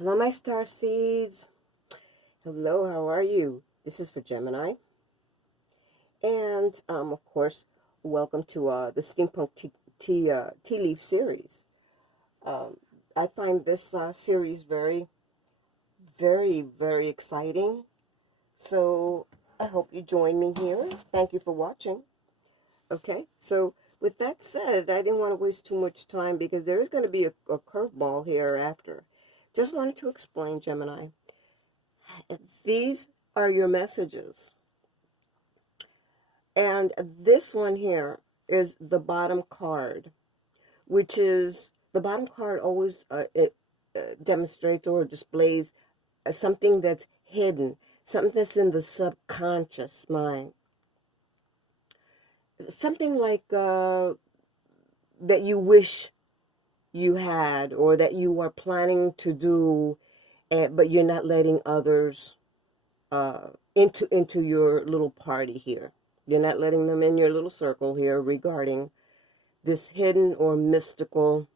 Hello, my star seeds. Hello, how are you? This is for Gemini. And, of course, welcome to the Steampunk Tea Leaf series. Um, I find this series very, very exciting. So I hope you join me here. Thank you for watching. Okay, so with that said, I didn't want to waste too much time because there is going to be a curveball here after. Just wanted to explain, Gemini. These are your messages. And this one here is the bottom card, which is the bottom card always demonstrates or displays something that's hidden, something that's in the subconscious mind. Something like that you wish you had or that you are planning to do, but you're not letting others into your little party here. You're not letting them in your little circle here regarding this hidden or mystical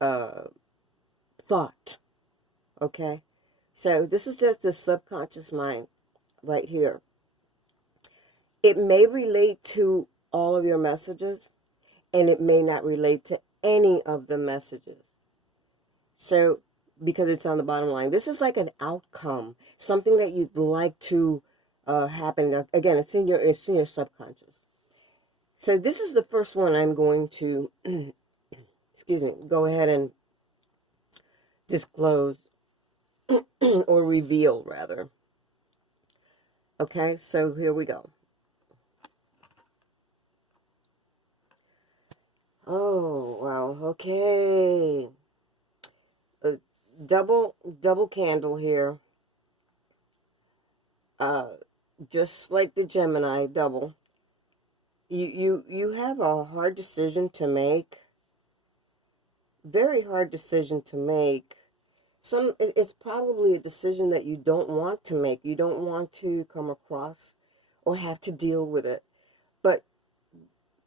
thought. Okay? So this is just the subconscious mind right here. It may relate to all of your messages, and it may not relate to any of the messages. So, because it's on the bottom line, this is like an outcome, something that you'd like to happen. Again, it's in your subconscious. So this is the first one I'm going to, excuse me, go ahead and disclose or reveal rather. Okay, so here we go. Oh, wow, okay. A double candle here. Just like the Gemini double. You have a hard decision to make. Very hard decision to make. It's probably a decision that you don't want to make. You don't want to come across or have to deal with it. But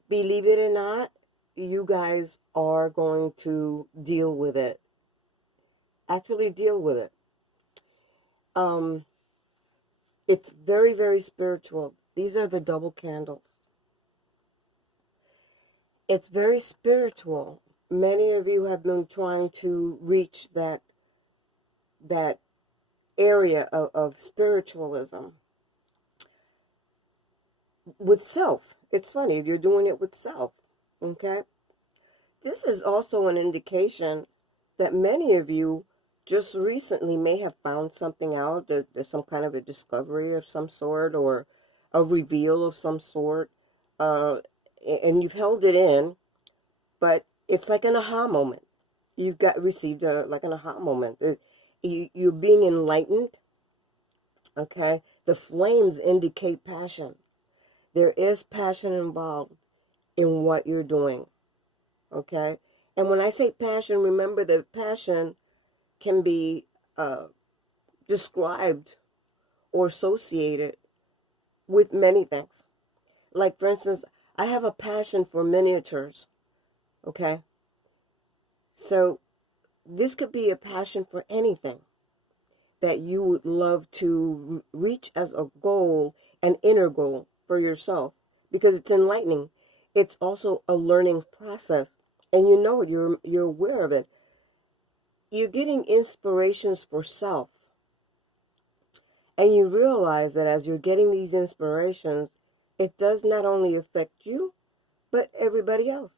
believe it or not, you guys are going to deal with it. Actually deal with it. It's very spiritual. These are the double candles. It's very spiritual. Many of you have been trying to reach that area of spiritualism with self. It's funny, you're doing it with self. Okay? This is also an indication that many of you just recently may have found something out, that there's some kind of a discovery of some sort or a reveal of some sort, and you've held it in, but it's like an aha moment. You've received like an aha moment. You're being enlightened. Okay, the flames indicate passion. There is passion involved in what you're doing. Okay, and when I say passion, remember that passion can be described or associated with many things. Like, for instance, I have a passion for miniatures. Okay, so this could be a passion for anything that you would love to reach as a goal, an inner goal for yourself, because it's enlightening. It's also a learning process, and you know it, you're aware of it. You're getting inspirations for self, and you realize that as you're getting these inspirations, it does not only affect you, but everybody else.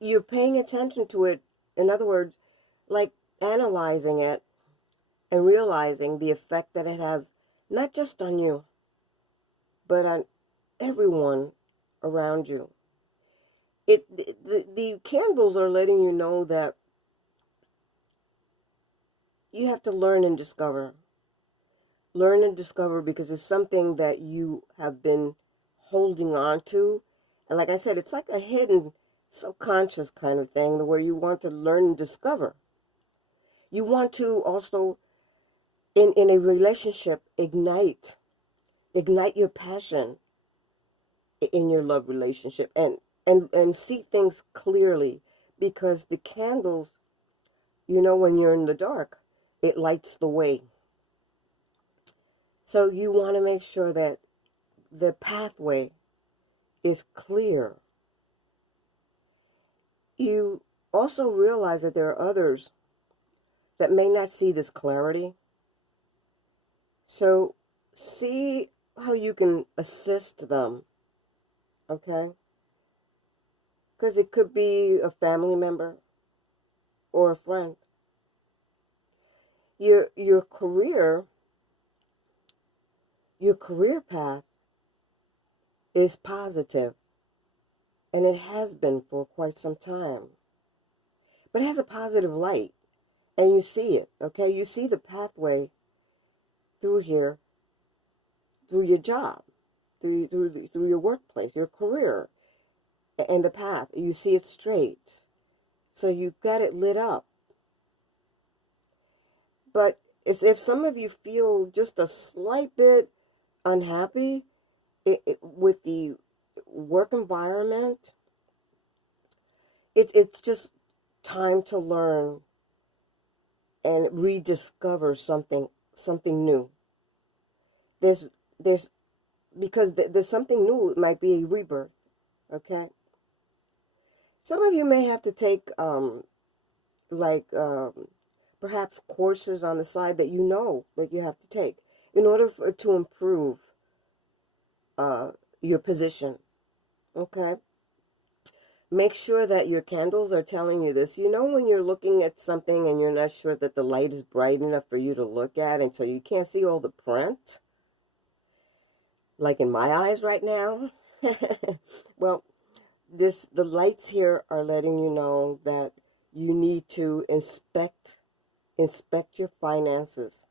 You're paying attention to it, in other words, like analyzing it and realizing the effect that it has, not just on you, but on everyone around you. The candles are letting you know that you have to learn and discover. Learn and discover, because it's something that you have been holding on to. And like I said, it's like a hidden subconscious kind of thing where you want to learn and discover. You want to also, in a relationship, ignite your passion in your love relationship, and see things clearly, because the candles You know, when you're in the dark, it lights the way. So you want to make sure that the pathway is clear. You also realize that there are others that may not see this clarity. So see how you can assist them, okay? Because it could be a family member or a friend. Your career path is positive, and it has been for quite some time. But it has a positive light, and you see it, okay? You see the pathway through here, through your job, through your workplace, your career, and the path. You see it straight. So you've got it lit up. But it's, if some of you feel just a slight bit unhappy with the work environment, it's just time to learn and rediscover something new. There's there's because there's something new. It might be a rebirth. Okay. Some of you may have to take like perhaps courses on the side that you know that you have to take in order to improve your position. Okay. Make sure that your candles are telling you this. You know, when you're looking at something and you're not sure that the light is bright enough for you to look at, and so you can't see all the print, like in my eyes right now. Well, the lights here are letting you know that you need to inspect your finances.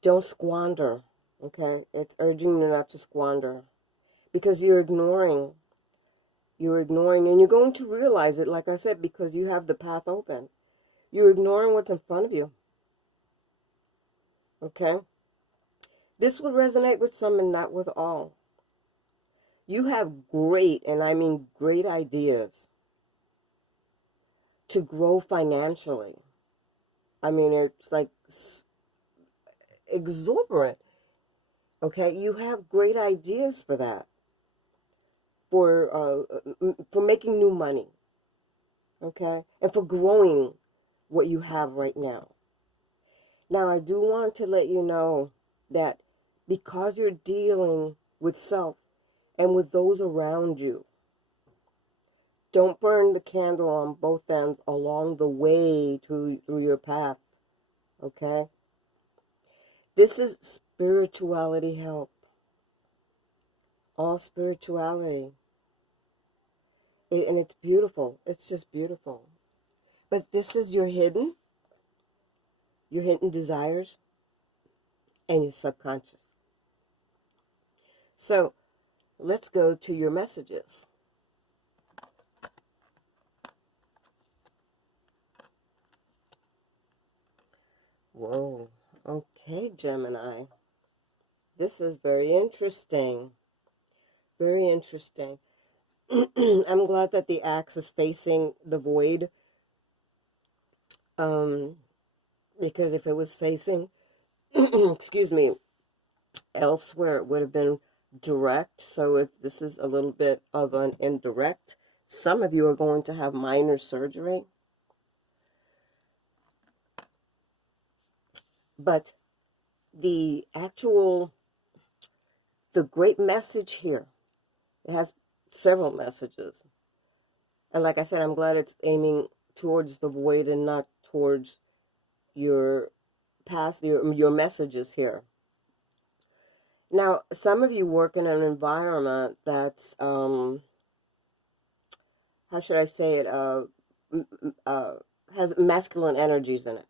Don't squander, okay? It's urging you not to squander because you're ignoring, and you're going to realize it, like I said, because you have the path open. You're ignoring what's in front of you, okay? This will resonate with some and not with all. You have great, and I mean great ideas to grow financially. I mean, it's like exuberant, okay? You have great ideas for that, for making new money, okay? And for growing what you have right now. Now, I do want to let you know that because you're dealing with self and with those around you, don't burn the candle on both ends along the way through your path, okay? This is spirituality help. All spirituality. And it's beautiful. It's just beautiful. But this is your hidden desires and your subconscious. So let's go to your messages. Whoa. Okay, Gemini. This is very interesting. Very interesting. I'm glad that the axe is facing the void. Because if it was facing, excuse me, elsewhere, it would have been direct. So if this is a little bit of an indirect, some of you are going to have minor surgery. But the great message here, it has several messages. And like I said, I'm glad it's aiming towards the void and not towards your past, your messages here. Now, some of you work in an environment that's, how should I say it, has masculine energies in it.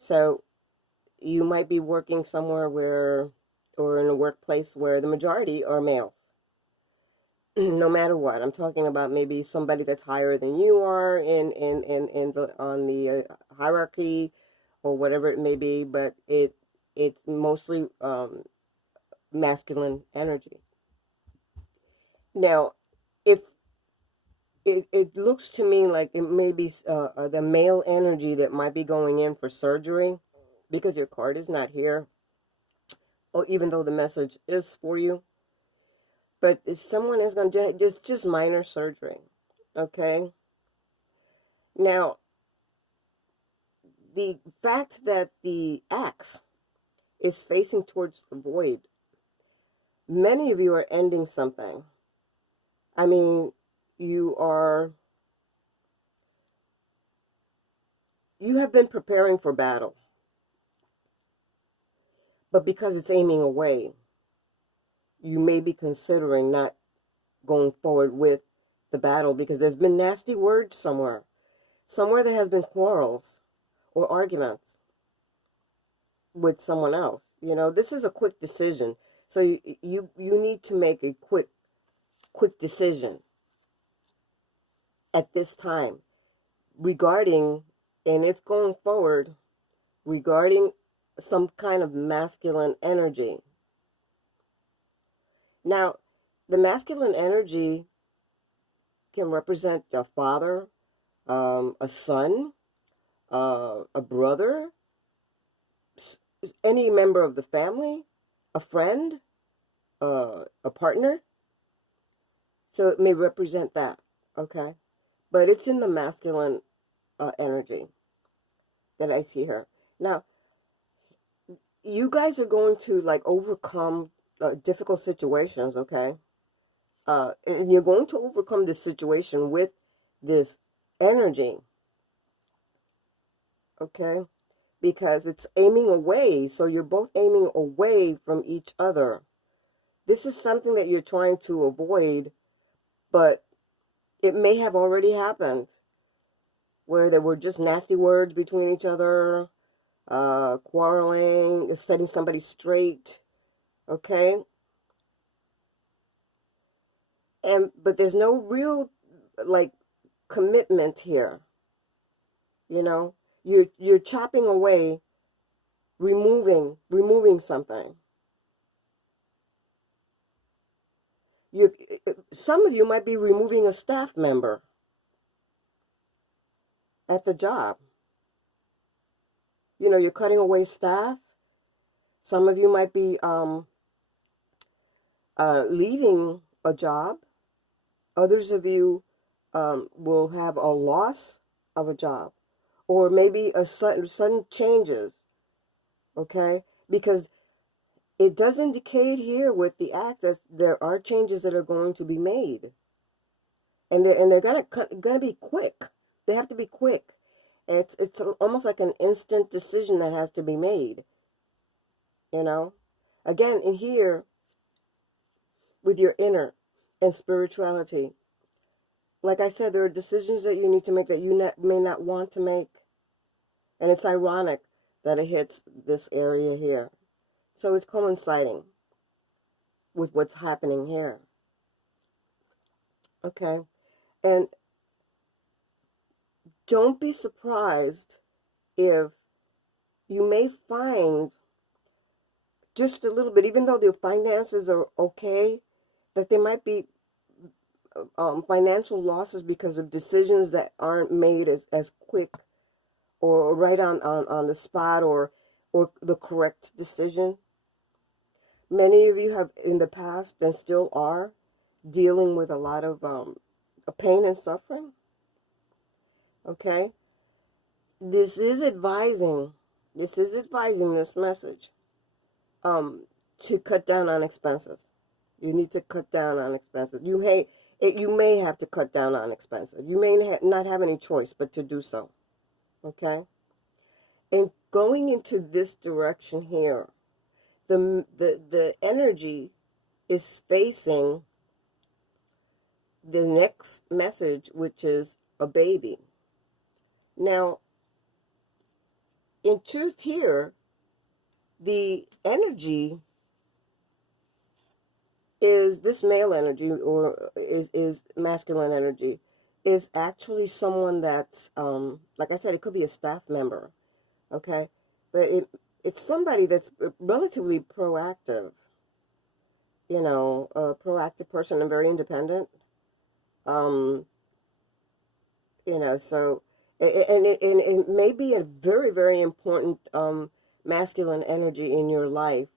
So you might be working somewhere where, or in a workplace where the majority are males. No matter what, I'm talking about maybe somebody that's higher than you are on the hierarchy or whatever it may be, but it's mostly masculine energy. Now, if it looks to me like it may be the male energy that might be going in for surgery, because your card is not here, or even though the message is for you. But if someone is going to just minor surgery, okay? Now, the fact that the axe is facing towards the void, many of you are ending something. I mean, you have been preparing for battle, but because it's aiming away, you may be considering not going forward with the battle, because there's been nasty words somewhere. Somewhere there has been quarrels or arguments with someone else. You know, this is a quick decision. So you need to make a quick decision at this time regarding, and it's going forward, regarding some kind of masculine energy. Now, the masculine energy can represent a father, a son, a brother, any member of the family, a friend, a partner. So it may represent that, okay? But it's in the masculine energy that I see here. Now, you guys are going to like overcome difficult situations, okay? And you're going to overcome this situation with this energy, okay? Because it's aiming away, so you're both aiming away from each other. This is something that you're trying to avoid, but it may have already happened, where there were just nasty words between each other, quarreling, setting somebody straight, okay? But there's no real, like, commitment here, you know? You're chopping away, removing something. Some of you might be removing a staff member at the job. You know, you're cutting away staff. Some of you might be leaving a job. Others of you will have a loss of a job, or maybe a sudden changes, okay? Because it does indicate here with the act that there are changes that are going to be made, and they're gonna be quick. They have to be quick. It's almost like an instant decision that has to be made. You know, again in here with your inner and spirituality. Like I said, there are decisions that you need to make that you may not want to make. And it's ironic that it hits this area here. So it's coinciding with what's happening here. Okay? And don't be surprised if you may find just a little bit, even though the finances are okay, that there might be financial losses because of decisions that aren't made as quick or right on the spot, or the correct decision. Many of you have in the past and still are dealing with a lot of pain and suffering. Okay? This is advising this message to cut down on expenses. You need to cut down on expenses. You may have to cut down on expenses. You may not have any choice but to do so. Okay? And going into this direction here, the energy is facing the next message, which is a baby. Now, in truth here, the energy is this male energy, or is masculine energy, is actually someone that's, like I said, it could be a staff member, okay? But it's somebody that's relatively proactive, you know, a proactive person and very independent. You know, so, and it may be a very, very important masculine energy in your life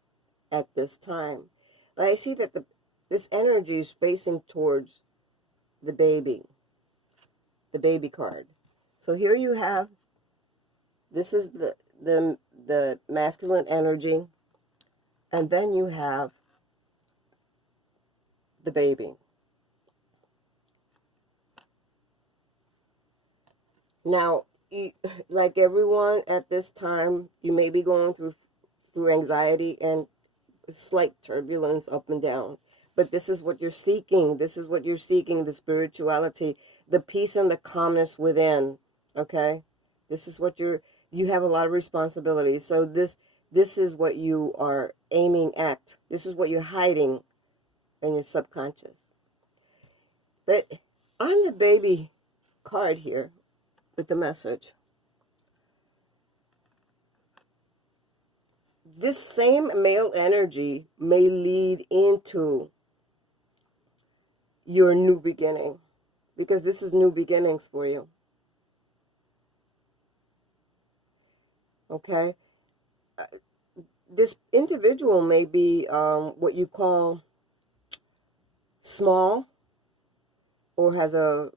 at this time. But I see that this energy is facing towards the baby card. So here you have, this is the masculine energy, and then you have the baby. Now, like everyone at this time, you may be going through anxiety and slight turbulence up and down. But this is what you're seeking. This is what you're seeking, the spirituality, the peace and the calmness within. Okay? This is what you have a lot of responsibilities. So this is what you are aiming at. This is what you're hiding in your subconscious. But on the baby card here, with the message, this same male energy may lead into your new beginning, because this is new beginnings for you. Okay? This individual may be what you call small, or has a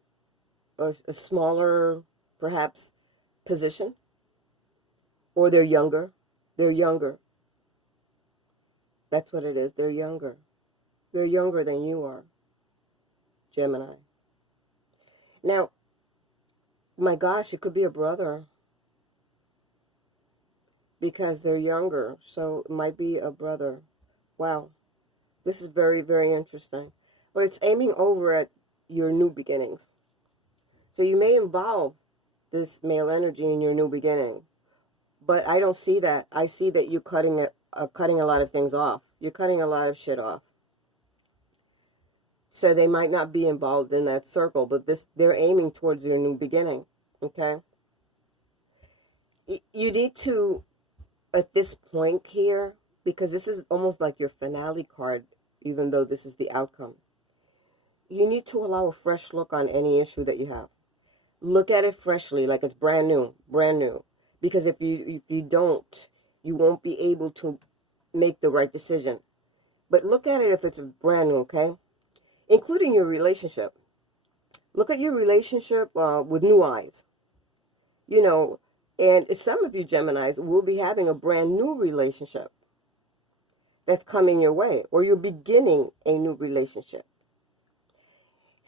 smaller, perhaps, position, or they're younger. They're younger. That's what it is. They're younger. They're younger than you are, Gemini. Now, my gosh, it could be a brother, because they're younger. So it might be a brother. Wow. This is very, very interesting. But it's aiming over at your new beginnings. So you may involve this male energy in your new beginning. But I don't see that. I see that you're cutting a lot of things off. You're cutting a lot of shit off. So they might not be involved in that circle, but they're aiming towards your new beginning. Okay? You need to, at this point here, because this is almost like your finale card, even though this is the outcome, you need to allow a fresh look on any issue that you have. Look at it freshly, like it's brand new, brand new. Because if you don't, you won't be able to make the right decision. But look at it if it's brand new, okay? Including your relationship. Look at your relationship with new eyes. You know, and some of you Geminis will be having a brand new relationship that's coming your way, or you're beginning a new relationship.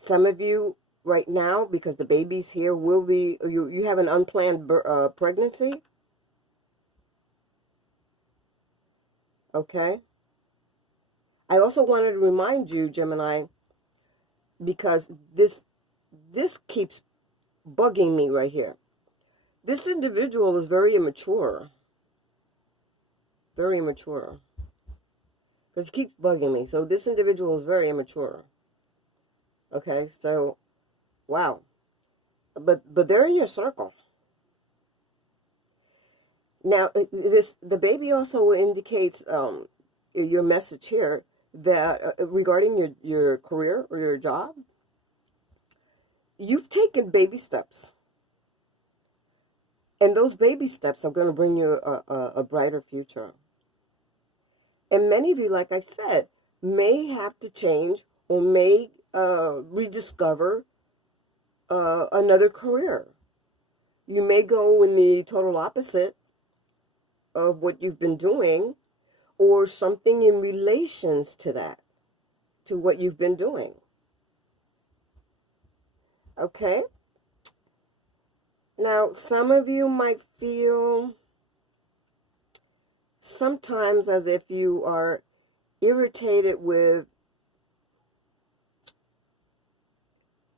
Some of you right now, because the baby's here, will be, you have an unplanned pregnancy. Okay? I also wanted to remind you, Gemini, because this keeps bugging me right here. This individual is very immature. Very immature. Because it keeps bugging me. So this individual is very immature. Okay, so, wow. But they're in your circle. Now, the baby also indicates your message here that regarding your career or your job, you've taken baby steps. And those baby steps are going to bring you a brighter future. And many of you, like I said, may have to change or may rediscover another career. You may go in the total opposite of what you've been doing, or something in relations to that, to what you've been doing. Okay? Now, some of you might feel sometimes as if you are irritated with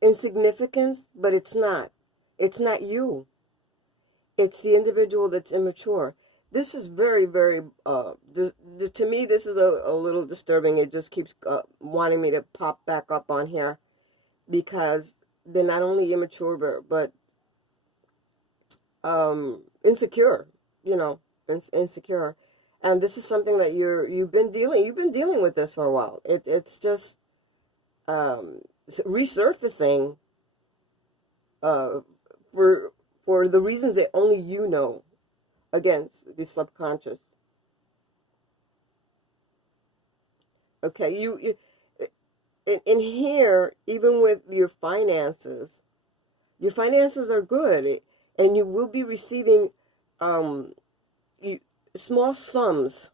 insignificance, but it's not. It's not you. It's the individual that's immature. This is very, very, to me, this is a little disturbing. It just keeps wanting me to pop back up on here, because they're not only immature, but insecure, you know, insecure. And this is something that you've been dealing with this for a while. It's just resurfacing for the reasons that only you know. Against the subconscious. Okay, you in here, even with your finances are good, and you will be receiving um, you, small sums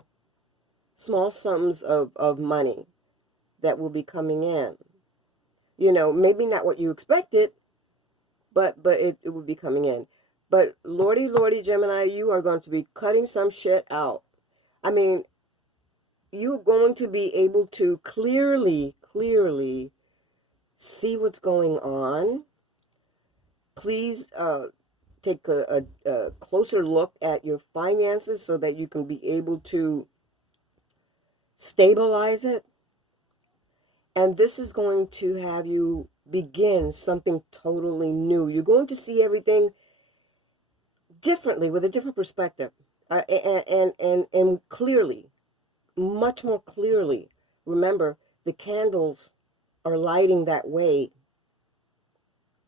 of money that will be coming in. You know, maybe not what you expected, but it will be coming in. But Lordy, Gemini, you are going to be cutting some shit out. I mean, you're going to be able to clearly see what's going on. Please take a closer look at your finances so that you can be able to stabilize it. And this is going to have you begin something totally new. You're going to see everything differently, with a different perspective, and clearly, much more clearly. Remember, the candles are lighting that way.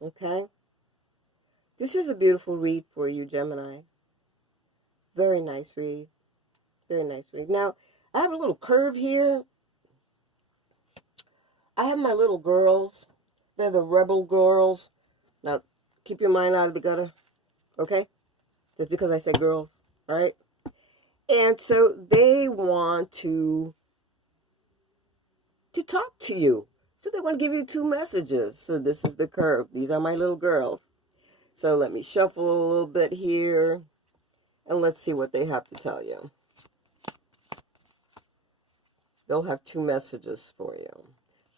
Okay? This is a beautiful read for you, Gemini. Very nice read. Very nice read. Now, I have a little curve here. I have my little girls. They're the rebel girls. Now, keep your mind out of the gutter. Okay? Just because I said girls. All right? And so they want to talk to you. So they want to give you 2 messages. So this is the curve. These are my little girls. So let me shuffle a little bit here. And let's see what they have to tell you. They'll have 2 messages for you.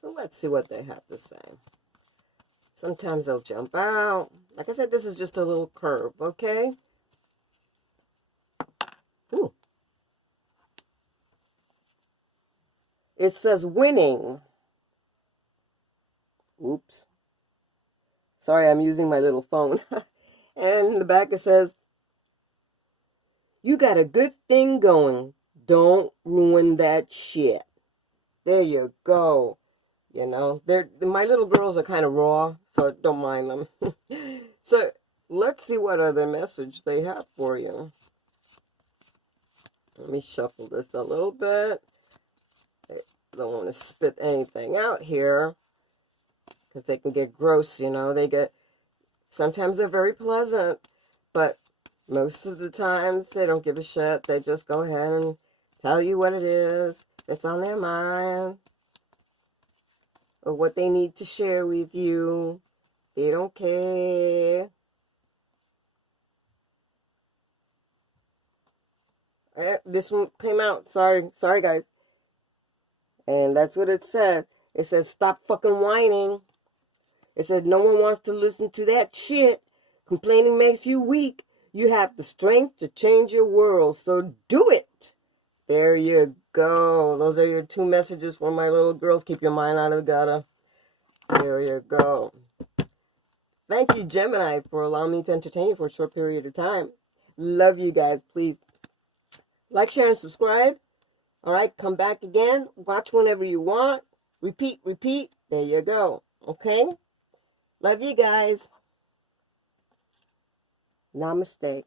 So let's see what they have to say. Sometimes they'll jump out. Like I said, this is just a little curve, okay? Ooh. It says winning. Oops. Sorry, I'm using my little phone. And in the back it says, you got a good thing going. Don't ruin that shit. There you go. You know, my little girls are kind of raw, so don't mind them. So let's see what other message they have for you. Let me shuffle this a little bit. I don't want to spit anything out here, because they can get gross, you know. Sometimes they're very pleasant, but most of the times they don't give a shit. They just go ahead and tell you what it is that's on their mind, or what they need to share with you. They don't care. This one came out. Sorry guys. And that's what it said. It says, stop fucking whining. It said, no one wants to listen to that shit. Complaining makes you weak. You have the strength to change your world, so do it. There you go. Those are your 2 messages for my little girls. Keep your mind out of the gutter. There you go. Thank you, Gemini, for allowing me to entertain you for a short period of time. Love you guys. Please like, share, and subscribe. All right, come back again. Watch whenever you want. Repeat. There you go. Okay? Love you guys. Namaste.